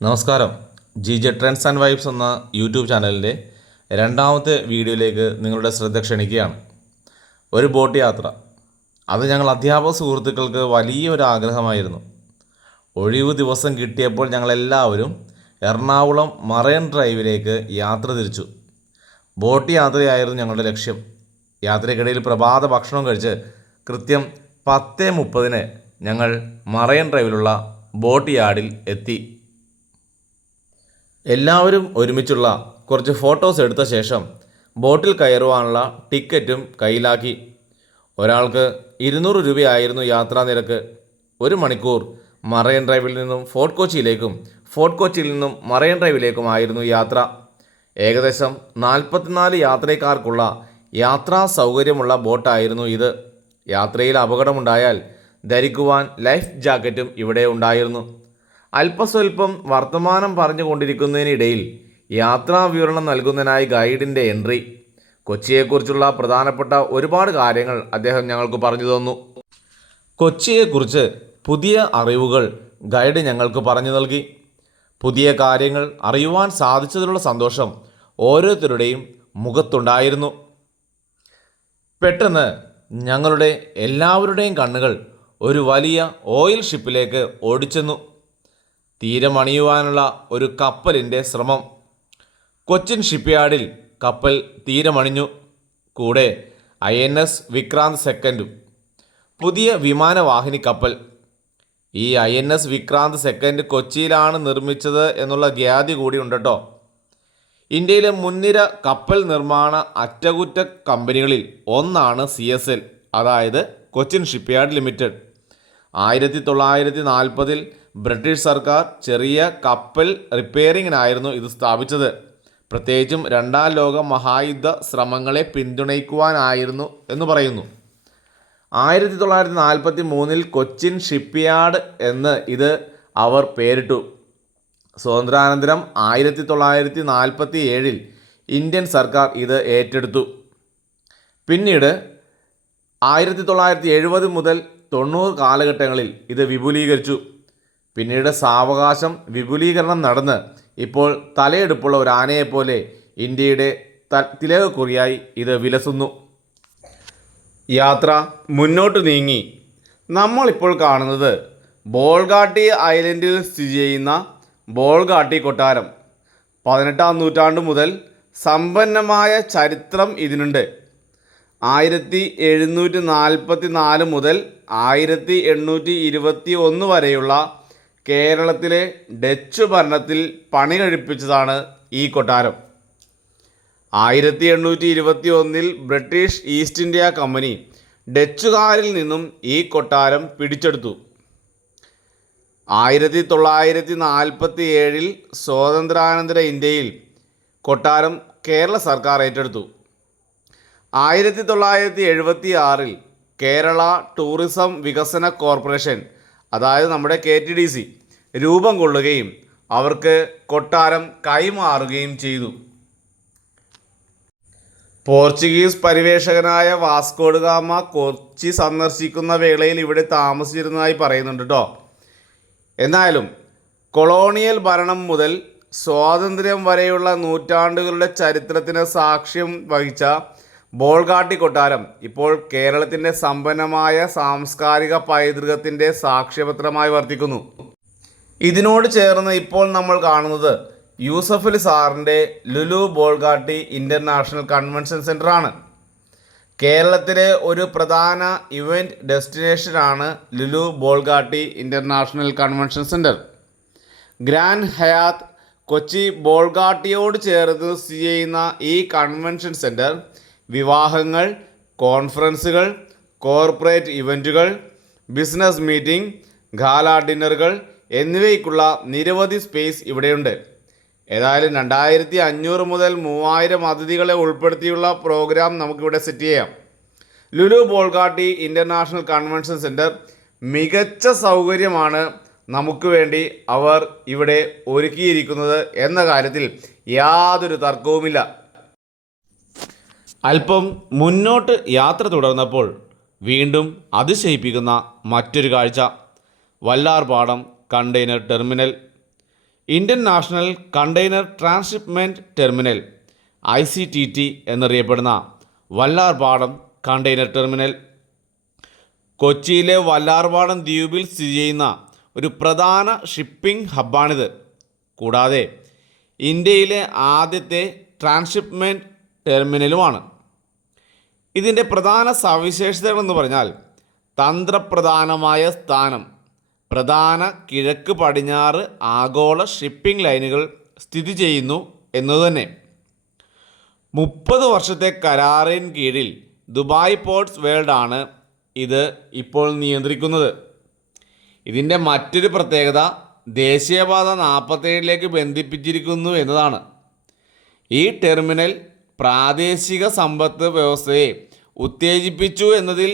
നമസ്കാരം. J trends and vibes എന്ന YouTube ചാനലിൻ്റെ രണ്ടാമത്തെ വീഡിയോയിലേക്ക് നിങ്ങളുടെ ശ്രദ്ധ ക്ഷണിക്കുകയാണ്. ഒരു ബോട്ട് യാത്ര, അത് ഞങ്ങൾ അധ്യാപക സുഹൃത്തുക്കൾക്ക് വലിയൊരു ആഗ്രഹമായിരുന്നു. ഒഴിവു ദിവസം കിട്ടിയപ്പോൾ ഞങ്ങളെല്ലാവരും എറണാകുളം മറൈൻ ഡ്രൈവിലേക്ക് യാത്ര തിരിച്ചു. ബോട്ട് യാത്രയായിരുന്നു ഞങ്ങളുടെ ലക്ഷ്യം. യാത്രയ്ക്കിടയിൽ പ്രഭാത ഭക്ഷണം കഴിച്ച് കൃത്യം 10:30 ഞങ്ങൾ മറൈൻ ഡ്രൈവിലുള്ള ബോട്ട് യാർഡിൽ എത്തി. എല്ലാവരും ഒരുമിച്ചുള്ള കുറച്ച് ഫോട്ടോസ് എടുത്ത ശേഷം ബോട്ടിൽ കയറുവാനുള്ള ടിക്കറ്റും കയ്യിലാക്കി. ഒരാൾക്ക് 200 രൂപയായിരുന്നു യാത്രാ നിരക്ക്. 1 മണിക്കൂർ മറൈൻ ഡ്രൈവിൽ നിന്നും ഫോർട്ട് കൊച്ചിയിലേക്കും ഫോർട്ട് കൊച്ചിയിൽ നിന്നും മറൈൻ ഡ്രൈവിലേക്കുമായിരുന്നു യാത്ര. ഏകദേശം 44 യാത്രക്കാർക്കുള്ള യാത്രാ സൗകര്യമുള്ള ബോട്ടായിരുന്നു ഇത്. യാത്രയിൽ അപകടമുണ്ടായാൽ ധരിക്കുവാൻ ലൈഫ് ജാക്കറ്റും ഇവിടെ ഉണ്ടായിരുന്നു. അല്പസ്വല്പം വർത്തമാനം പറഞ്ഞുകൊണ്ടിരിക്കുന്നതിനിടയിൽ യാത്രാ വിവരണം നൽകുന്നതിനായി ഗൈഡിൻ്റെ എൻട്രി. കൊച്ചിയെക്കുറിച്ചുള്ള പ്രധാനപ്പെട്ട ഒരുപാട് കാര്യങ്ങൾ അദ്ദേഹം ഞങ്ങൾക്ക് പറഞ്ഞു തന്നു. കൊച്ചിയെക്കുറിച്ച് പുതിയ അറിവുകൾ ഗൈഡ് ഞങ്ങൾക്ക് പറഞ്ഞു നൽകി. പുതിയ കാര്യങ്ങൾ അറിയുവാൻ സാധിച്ചതിലുള്ള സന്തോഷം ഓരോരുത്തരുടെയും മുഖത്തുണ്ടായിരുന്നു. പെട്ടെന്ന് ഞങ്ങളുടെ എല്ലാവരുടെയും കണ്ണുകൾ ഒരു വലിയ ഓയിൽ ഷിപ്പിലേക്ക് ഓടിച്ചെന്നു. തീരമണിയുവാനുള്ള ഒരു കപ്പലിൻ്റെ ശ്രമം. കൊച്ചിൻ ഷിപ്പ്യാർഡിൽ കപ്പൽ തീരമണിഞ്ഞു. കൂടെ INS വിക്രാന്ത് സെക്കൻഡും. പുതിയ വിമാനവാഹിനി കപ്പൽ. ഈ INS വിക്രാന്ത് സെക്കൻഡ് കൊച്ചിയിലാണ് നിർമ്മിച്ചത് എന്നുള്ള ഖ്യാതി കൂടി ഉണ്ട് കേട്ടോ. ഇന്ത്യയിലെ മുൻനിര കപ്പൽ നിർമ്മാണ അറ്റകുറ്റ കമ്പനികളിൽ ഒന്നാണ് CSL, അതായത് കൊച്ചിൻ ഷിപ്പ്യാർഡ് ലിമിറ്റഡ്. 1940 ബ്രിട്ടീഷ് സർക്കാർ ചെറിയ കപ്പൽ റിപ്പയറിങ്ങിനായിരുന്നു ഇത് സ്ഥാപിച്ചത്. പ്രത്യേകിച്ചും രണ്ടാം ലോക മഹായുദ്ധ ശ്രമങ്ങളെ പിന്തുണയ്ക്കുവാനായിരുന്നു എന്ന് പറയുന്നു. 1943 കൊച്ചിൻ ഷിപ്പ്യാർഡ് എന്ന് ഇത് അവർ പേരിട്ടു. സ്വാതന്ത്ര്യാനന്തരം 1947 ഇന്ത്യൻ സർക്കാർ ഇത് ഏറ്റെടുത്തു. പിന്നീട് 1970 മുതൽ 90 കാലഘട്ടങ്ങളിൽ ഇത് വിപുലീകരിച്ചു. പിന്നീട് സാവകാശം വിപുലീകരണം നടന്ന് ഇപ്പോൾ തലയെടുപ്പുള്ള ഒരു ആനയെപ്പോലെ ഇന്ത്യയുടെ തിലകക്കുറിയായി ഇത് വിലസുന്നു. യാത്ര മുന്നോട്ട് നീങ്ങി. നമ്മളിപ്പോൾ കാണുന്നത് ബോൾഗാട്ടി ഐലൻഡിൽ സ്ഥിതി ചെയ്യുന്ന ബോൾഗാട്ടി കൊട്ടാരം. 18-ാം നൂറ്റാണ്ട് മുതൽ സമ്പന്നമായ ചരിത്രം ഇതിനുണ്ട്. 1744 മുതൽ 1821 വരെയുള്ള കേരളത്തിലെ ഡച്ച് ഭരണത്തിൽ പണി കഴിപ്പിച്ചതാണ് ഈ കൊട്ടാരം. 1821 ബ്രിട്ടീഷ് ഈസ്റ്റ് ഇന്ത്യ കമ്പനി ഡച്ചുകാരിൽ നിന്നും ഈ കൊട്ടാരം പിടിച്ചെടുത്തു. 1947 സ്വാതന്ത്ര്യാനന്തര ഇന്ത്യയിൽ കൊട്ടാരം കേരള സർക്കാർ ഏറ്റെടുത്തു. 1976 കേരള ടൂറിസം വികസന കോർപ്പറേഷൻ, അതായത് നമ്മുടെ KTDC രൂപം കൊള്ളുകയും അവർക്ക് കൊട്ടാരം കൈമാറുകയും ചെയ്തു. പോർച്ചുഗീസ് പരിവേഷകനായ വാസ്കോഡ് ഗാമ കൊച്ചി സന്ദർശിക്കുന്ന വേളയിൽ ഇവിടെ താമസിച്ചിരുന്നതായി പറയുന്നുണ്ട് കേട്ടോ. എന്നാലും കൊളോണിയൽ ഭരണം മുതൽ സ്വാതന്ത്ര്യം വരെയുള്ള നൂറ്റാണ്ടുകളുടെ ചരിത്രത്തിന് സാക്ഷ്യം വഹിച്ച ബോൾഗാട്ടി കൊട്ടാരം ഇപ്പോൾ കേരളത്തിൻ്റെ സമ്പന്നമായ സാംസ്കാരിക പൈതൃകത്തിൻ്റെ സാക്ഷ്യപത്രമായി വർത്തിക്കുന്നു. ഇതിനോട് ചേർന്ന് ഇപ്പോൾ നമ്മൾ കാണുന്നത് യൂസഫ് അലി സാറിൻ്റെ ലുലു ബോൾഗാട്ടി ഇൻ്റർനാഷണൽ കൺവെൻഷൻ സെൻ്ററാണ്. കേരളത്തിലെ ഒരു പ്രധാന ഇവൻ്റ് ഡെസ്റ്റിനേഷനാണ് Lulu Bolgatty international convention centre. Grand Hyatt Kochi ബോൾഗാട്ടിയോട് ചേർന്ന് സ്ഥിതി ചെയ്യുന്ന ഈ കൺവെൻഷൻ സെൻ്റർ വിവാഹങ്ങൾ, കോൺഫറൻസുകൾ, കോർപ്പറേറ്റ് ഇവൻറ്റുകൾ, ബിസിനസ് മീറ്റിംഗ്, ഗാല ഡിന്നറുകൾ എന്നിവയ്ക്കുള്ള നിരവധി സ്പേസ് ഇവിടെയുണ്ട്. ഏതായാലും 2500 മുതൽ 3000 അതിഥികളെ ഉൾപ്പെടുത്തിയുള്ള പ്രോഗ്രാം നമുക്കിവിടെ സെറ്റ് ചെയ്യാം. Lulu Bolgatty international convention centre മികച്ച സൗകര്യമാണ് നമുക്ക് വേണ്ടി അവർ ഇവിടെ ഒരുക്കിയിരിക്കുന്നത് എന്ന കാര്യത്തിൽ യാതൊരു തർക്കവുമില്ല. അല്പം മുന്നോട്ട് യാത്ര തുടർന്നപ്പോൾ വീണ്ടും അതിശയിപ്പിക്കുന്ന മറ്റൊരു കാഴ്ച. Vallarpadam container terminal. Indian national container transhipment terminal ICTT എന്നറിയപ്പെടുന്ന വല്ലാർപാടം കണ്ടെയ്നർ ടെർമിനൽ കൊച്ചിയിലെ വല്ലാർപാടം ദ്വീപിൽ സ്ഥിതി ചെയ്യുന്ന ഒരു പ്രധാന ഷിപ്പിംഗ് ഹബ്ബാണിത്. കൂടാതെ ഇന്ത്യയിലെ ആദ്യത്തെ ട്രാൻസ്ഷിപ്മെൻറ്റ് ടെർമിനലുമാണ്. ഇതിൻ്റെ പ്രധാന സവിശേഷതകളെന്ന് പറഞ്ഞാൽ തന്ത്രപ്രധാനമായ സ്ഥാനം, പ്രധാന കിഴക്ക് പടിഞ്ഞാറ് ആഗോള ഷിപ്പിംഗ് ലൈനുകൾ സ്ഥിതി ചെയ്യുന്നു എന്നതുതന്നെ. 30 വർഷത്തെ കരാറിന് കീഴിൽ ദുബായ് പോർട്സ് വേൾഡ് ആണ് ഇത് ഇപ്പോൾ നിയന്ത്രിക്കുന്നത്. ഇതിൻ്റെ മറ്റൊരു പ്രത്യേകത ദേശീയപാത 47 ബന്ധിപ്പിച്ചിരിക്കുന്നു എന്നതാണ്. ഈ ടെർമിനൽ പ്രാദേശിക സമ്പദ് വ്യവസ്ഥയെ ഉത്തേജിപ്പിച്ചു എന്നതിൽ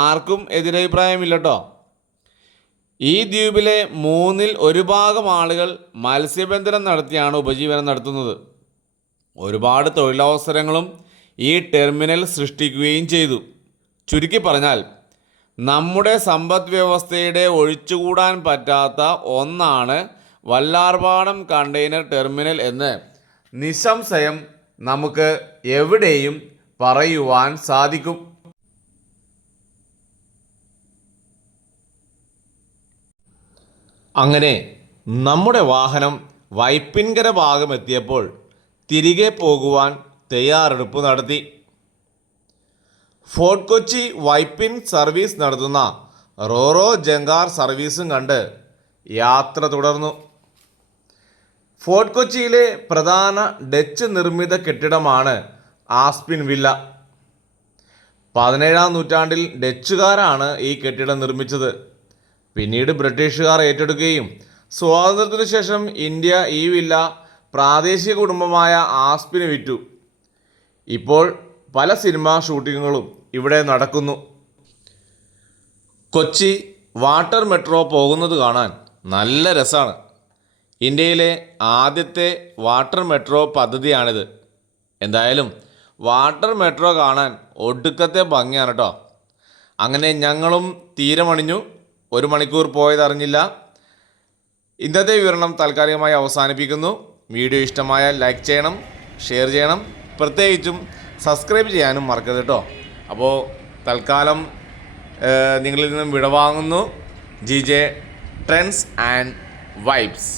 ആർക്കും എതിരഭിപ്രായമില്ല കേട്ടോ. ഈ ദ്വീപിലെ 1/3 ഭാഗം ആളുകൾ മത്സ്യബന്ധനം നടത്തിയാണ് ഉപജീവനം നടത്തുന്നത്. ഒരുപാട് തൊഴിലവസരങ്ങളും ഈ ടെർമിനൽ സൃഷ്ടിക്കുകയും ചെയ്തു. ചുരുക്കി പറഞ്ഞാൽ നമ്മുടെ സമ്പദ് വ്യവസ്ഥയുടെ ഒഴിച്ചുകൂടാൻ പറ്റാത്ത ഒന്നാണ് വല്ലാർപാടം കണ്ടെയ്നർ ടെർമിനൽ എന്ന് നിസ്സംശയം നമുക്ക് എവിടെയും പറയുവാൻ സാധിക്കും. അങ്ങനെ നമ്മുടെ വാഹനം വൈപ്പിൻകര ഭാഗം എത്തിയപ്പോൾ തിരികെ പോകുവാൻ തയ്യാറെടുപ്പ് നടത്തി. ഫോർട്ട് കൊച്ചി വൈപ്പിൻ സർവീസ് നടത്തുന്ന റോറോ ജങ്കാർ സർവീസും കണ്ട് യാത്ര തുടർന്നു. ഫോർട്ട് കൊച്ചിയിലെ പ്രധാന ഡച്ച് നിർമ്മിത കെട്ടിടമാണ് ആസ്പിൻ വില്ല. 17-ാം നൂറ്റാണ്ടിൽ ഡച്ചുകാരാണ് ഈ കെട്ടിടം നിർമ്മിച്ചത്. പിന്നീട് ബ്രിട്ടീഷുകാർ ഏറ്റെടുക്കുകയും സ്വാതന്ത്ര്യത്തിനു ശേഷം ഇന്ത്യ ഈ വില്ല പ്രാദേശിക കുടുംബമായ ആസ്പിന് വിറ്റു. ഇപ്പോൾ പല സിനിമാ ഷൂട്ടിങ്ങുകളും ഇവിടെ നടക്കുന്നു. കൊച്ചി വാട്ടർ മെട്രോ പോകുന്നത് കാണാൻ നല്ല രസമാണ്. ഇന്ത്യയിലെ ആദ്യത്തെ വാട്ടർ മെട്രോ പദ്ധതിയാണിത്. എന്തായാലും വാട്ടർ മെട്രോ കാണാൻ ഒടുക്കത്തെ ഭംഗിയാണ് കേട്ടോ. അങ്ങനെ ഞങ്ങളും തീരമണിഞ്ഞു. 1 മണിക്കൂർ പോയതറിഞ്ഞില്ല. ഇന്നത്തെ വിവരണം താൽക്കാലികമായി അവസാനിപ്പിക്കുന്നു. വീഡിയോ ഇഷ്ടമായാൽ ലൈക്ക് ചെയ്യണം, ഷെയർ ചെയ്യണം, പ്രത്യേകിച്ചും സബ്സ്ക്രൈബ് ചെയ്യാനും മറക്കരുത് കേട്ടോ. അപ്പോൾ തൽക്കാലം നിങ്ങളിൽ നിന്നും വിടവാങ്ങുന്നു. GJ trends and vibes.